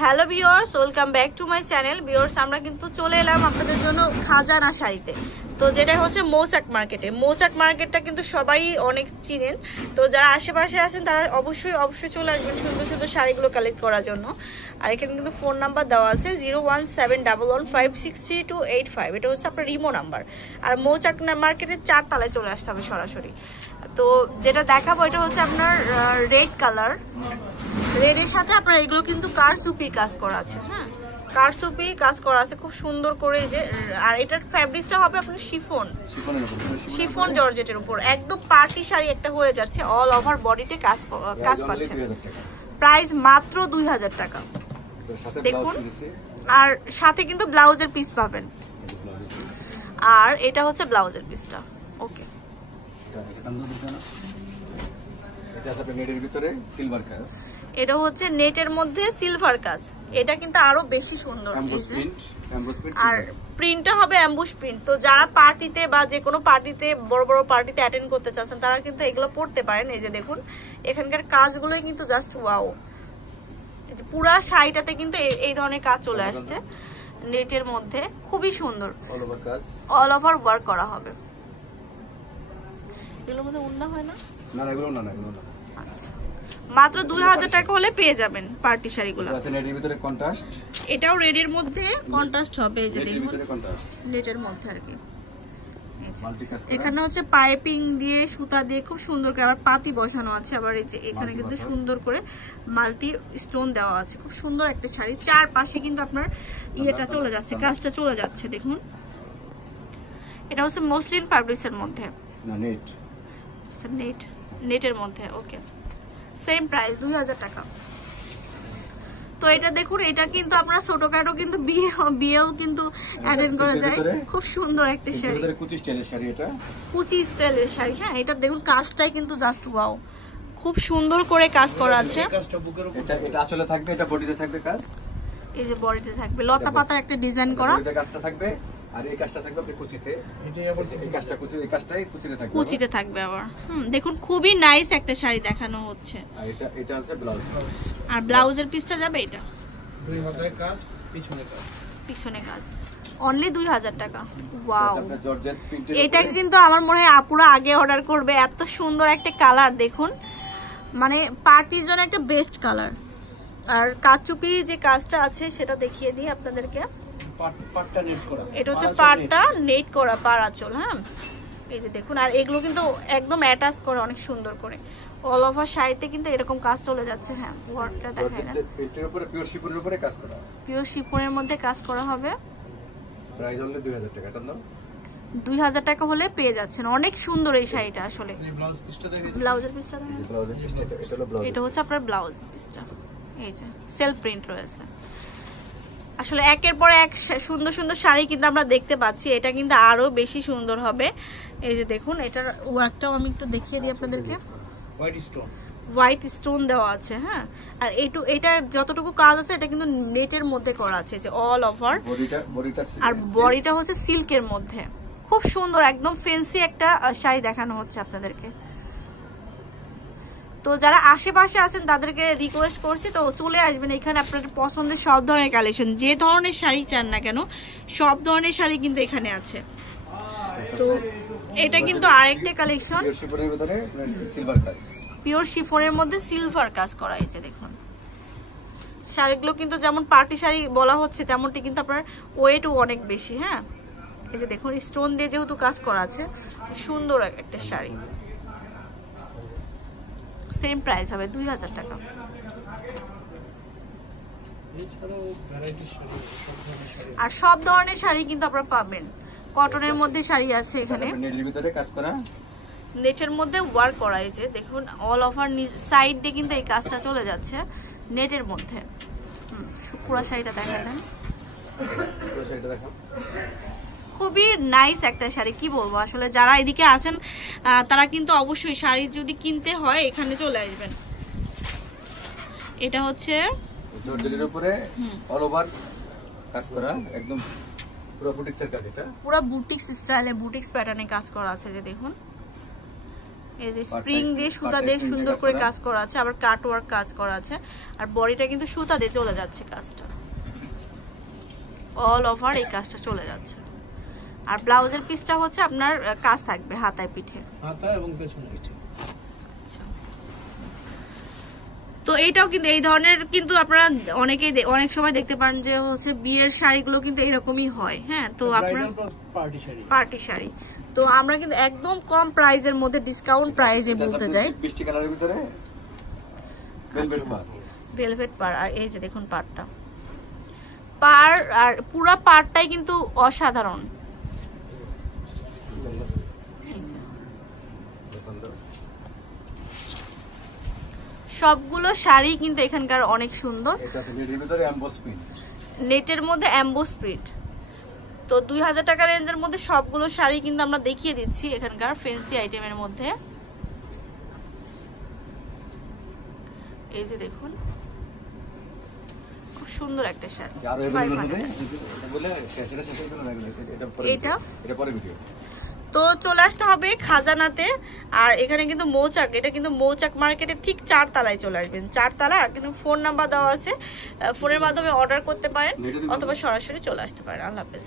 Hello viewers, welcome back to my channel. Viewers, আমরা কিন্তু চলে এলাম আপনাদের জন্য খাজানা শাড়িতে। তো যেটা হচ্ছে মৌচাক মার্কেটে। মৌচাক মার্কেটটা কিন্তু সবাই অনেক চিনেন। তো যারা আশেপাশে আছেন তারা অবশ্যই চলে আসবেন সুন্দর সুন্দর শাড়িগুলো কালেক্ট করার জন্য। আর এখানে কিন্তু ফোন নাম্বার দেওয়া আছে 01711563285। এটা হচ্ছে আপনার রিমো নাম্বার। আর মৌচাক মার্কেটের 4 তলায় চলে আসতে হবে সরাসরি। তো যেটা দেখাবো এটা হচ্ছে আপনার রেড কালার। রেডের সাথে আপনার এগুলো কিন্তু কারচুপির কাজ করা আছে। হ্যাঁ, কারচুপি কাজ করা আছে খুব সুন্দর করে। যে আর এটার ফ্যাব্রিক্সটা হবে আপনার শিফন জর্জেটের উপর। একদম পার্টি শাড়ি একটা হয়ে যাচ্ছে। অল ওভার বডিতে কাজ পাচ্ছে। প্রাইস মাত্র 2000 টাকা। দেখুন, আর সাথে কিন্তু ব্লাউজের পিস পাবেন। আর এটা হচ্ছে ব্লাউজের পিসটা। ওকে, এটা হচ্ছে নেটের মধ্যে সিলভার কাজ। এটা কিন্তু আরো বেশি সুন্দর। আর প্রিন্টটা হবে অ্যাম্বুশ প্রিন্ট। তো যারা পার্টিতে বা যে কোনো পার্টিতে বড় বড় পার্টিতে অ্যাটেন্ড করতে চাচ্ছেন তারা কিন্তু এগুলো পড়তে পারেন। এই যে দেখুন, এখানকার কাজগুলোই কিন্তু জাস্ট ওয়াও। পুরা শাড়িটাতে কিন্তু এই ধরনের কাজ চলে আসছে নেটের মধ্যে, খুবই সুন্দর। অল ওভার ওয়ার্ক করা হবে। এগুলোর মধ্যে উন্না হয় না? না, এগুলো না। আচ্ছা, মাত্র 2000 টাকা হলে পেয়ে যাবেন পার্টি শাড়িগুলো। এটাও রেডের মধ্যে কন্ট্রাস্ট হবে। এই যে দেখুন, নেটের মধ্যে আর কি। এখানে হচ্ছে পাইপিং দিয়ে সুতা দিয়ে খুব সুন্দর করে আবার পাতি বসানো আছে। আবার এই যে এখানে কিন্তু সুন্দর করে মাল্টি স্টোন দেওয়া আছে। খুব সুন্দর একটা শাড়ি। চারপাশে কিন্তু আপনার ইয়েটা চলে যাচ্ছে, কাজটা চলে যাচ্ছে। দেখুন, এটা হচ্ছে মসলিন ফ্যাব্রিক্সের মধ্যে, নেটের মধ্যে। ওকে, সেম প্রাইস 2000 টাকা। তো এটা দেখুন, এটা কিন্তু আপনার ছোটখাটো কিন্তু বিয়েও কিন্তু অ্যাটেন্ড করা যায়। খুব সুন্দর একটা শাড়ি, কুচি স্টাইলের শাড়ি। হ্যাঁ, এটা দেখুন কাজটাই কিন্তু জাস্ট ওয়াও, খুব সুন্দর করে কাজ করা আছে। এটা আসলে থাকবে, এটা বডিতে থাকবে কাজ। এই যে বডিতে থাকবে লতা পাতার একটা ডিজাইন করা। কাজটা থাকবে আর এই কাজটা থাকবে আপনি কুচিতে। এই কাজটা কুচিতে থাকবে আবার। দেখুন, খুবই নাইস একটা শাড়ি দেখানো হচ্ছে। আর এটা আছে ব্লাউজ। আর ব্লাউজের পিসটা যাবে এটা 2000 কাজ, পিছনে কাজ। অনলি 2000 টাকা। ওয়াও, জর্জেট প্রিন্টের। এটা কিন্তু আমার মনে হয় আপুরা আগে অর্ডার করবে। এত সুন্দর একটা কালার দেখুন, মানে পার্টির জন্য একটা বেস্ট কালার। আর কাচুপি যে কাজটা আছে সেটা দেখিয়ে দিই আপনাদেরকে। এটা হচ্ছে পাড়টা নেট করা পাড় আঁচল। হ্যাঁ, এই যে দেখুন। আর এগুলো কিন্তু একদম অ্যাটাচ করা অনেক সুন্দর করে। অল ওভার শাড়িতে কিন্তু এরকম কাজ চলে যাচ্ছে। হ্যাঁ, ওয়ার্কটা দেখায় না, এটার উপরে পিওর শিফনের উপরে কাজ করা। পিওর শিফনের মধ্যে কাজ করা হবে। প্রাইস হলো 2000 টাকা। এটার দাম 2000 টাকা হলে পেয়ে যাচ্ছেন। অনেক সুন্দর এই শাড়িটা আসলে। ব্লাউজের পিসটা দেখেন। এটা হচ্ছে আপনার ব্লাউজ পিসটা। এই যে সেলফ প্রিন্ট রয়েছে। আসলে একের পর এক সুন্দর সুন্দর শাড়ি কিন্তু আমরা দেখতে পাচ্ছি। এটা কিন্তু আরো বেশি সুন্দর হবে। এই যে দেখুন, এটার ওয়ার্কটাও আমি একটু দেখিয়ে দিই আপনাদেরকে। হোয়াইট স্টোন দেওয়া আছে। হ্যাঁ, আর এটা যতটুকু কাজ আছে এটা কিন্তু নেটের মধ্যে করা আছে, যে অল ওভার। আর বডিটা হচ্ছে সিল্কের মধ্যে। খুব সুন্দর, একদম ফ্যান্সি একটা শাড়ি দেখানো হচ্ছে আপনাদেরকে। তো যারা আশেপাশে আছেন তাদেরকে রিকোয়েস্ট করছি, তো চলে আসবেন এখানে। আপনাদের পছন্দের সব ধরনের কালেকশন, যে ধরনের শাড়ি চান না কেন সব ধরনের শাড়ি কিন্তু এখানে আছে। তো এটা কিন্তু আরেকটা কালেকশন, পিওর শিফনের মধ্যে সিলভার কাজ করা হয়েছে। দেখুন, শাড়িগুলো কিন্তু যেমন পার্টি শাড়ি বলা হচ্ছে তেমনটি কিন্তু আপনার ওয়েটও অনেক বেশি। হ্যাঁ, এই যে দেখুন, স্টোন দিয়ে যেহেতু কাজ করা আছে, সুন্দর একটা শাড়ি। সেম প্রাইস হবে 2000 টাকা। আর সব ধরনের শাড়ি কিন্তু আপনারা পাবেন। কটনের মধ্যে শাড়ি আছে এখানে, নেটের ভিতরে কাজ করা, নেটের মধ্যে ওয়ার্ক করা। এই যে দেখুন, অল ওভার সাইড দিয়ে কিন্তু এই কাজটা চলে যাচ্ছে নেটের মধ্যে। পুরো শাড়িটা দেখালেন, খুবই নাইস একটা শাড়ি। কি বলবো, আসলে যারা এদিকে আছেন তারা কিন্তু অবশ্যই শাড়ি যদি কিনতে হয় এখানে চলে আসবেন। এটা হচ্ছে জর্জেটের উপরে অল ওভার কাজ করা, একদম পুরো বুটিক্সের কাজ। এটা পুরো বুটিক্স স্টাইলে, বুটিক্স প্যাটার্নে কাজ করা আছে। যে দেখুন, এই যে স্প্রিং দিয়ে সুতা দিয়ে সুন্দর করে কাজ করা আছে, আবার কাট ওয়ার্ক কাজ করা আছে, আর বডিটা কিন্তু সুতা দিয়ে চলে যাচ্ছে কাজটা, অল ওভার এই কাজটা চলে যাচ্ছে। আর ব্লাউজের পিসটা হচ্ছে আপনার কাজ থাকবে হাতায় পিঠে, হাতায় এবং পেছনে পিঠে। আচ্ছা, তো এইটাও কিন্তু এই ধরনের কিন্তু আপনারা অনেকেই অনেক সময় দেখতে পারেন যে হচ্ছে বিয়ের শাড়িগুলো কিন্তু এরকমই হয়। হ্যাঁ, তো আপনারা পার্টি শাড়ি, তো আমরা কিন্তু একদম কম প্রাইসের মধ্যে ডিসকাউন্ট প্রাইসে বলতে যাই। বৃষ্টি কালারের ভিতরে ভেলভেট পার, আর এই যে দেখুন পাড়টা, পার আর পুরা পাড়টাই কিন্তু অসাধারণ। সবগুলো শাড়ি কিন্তু এখানকার অনেক সুন্দর, নেটের মধ্যে এমবোস প্রিন্ট। তো 2000 টাকা রেঞ্জের মধ্যে সবগুলো শাড়ি কিন্তু আমরা দেখিয়ে দিচ্ছি এখানকার ফ্যান্সি আইটেমের মধ্যে। এই যে দেখুন খুব সুন্দর একটা শাড়ি, এটা তো চলে আসতে হবে খাজানাতে। আর এখানে কিন্তু মৌচাক, এটা কিন্তু মৌচাক মার্কেটের ঠিক 4 তলায় চলে আসবেন, 4 তলা। আর কিন্তু ফোন নাম্বার দেওয়া আছে, ফোনের মাধ্যমে অর্ডার করতে পারেন অথবা সরাসরি চলে আসতে পারেন। আল্লাহ হাফেজ।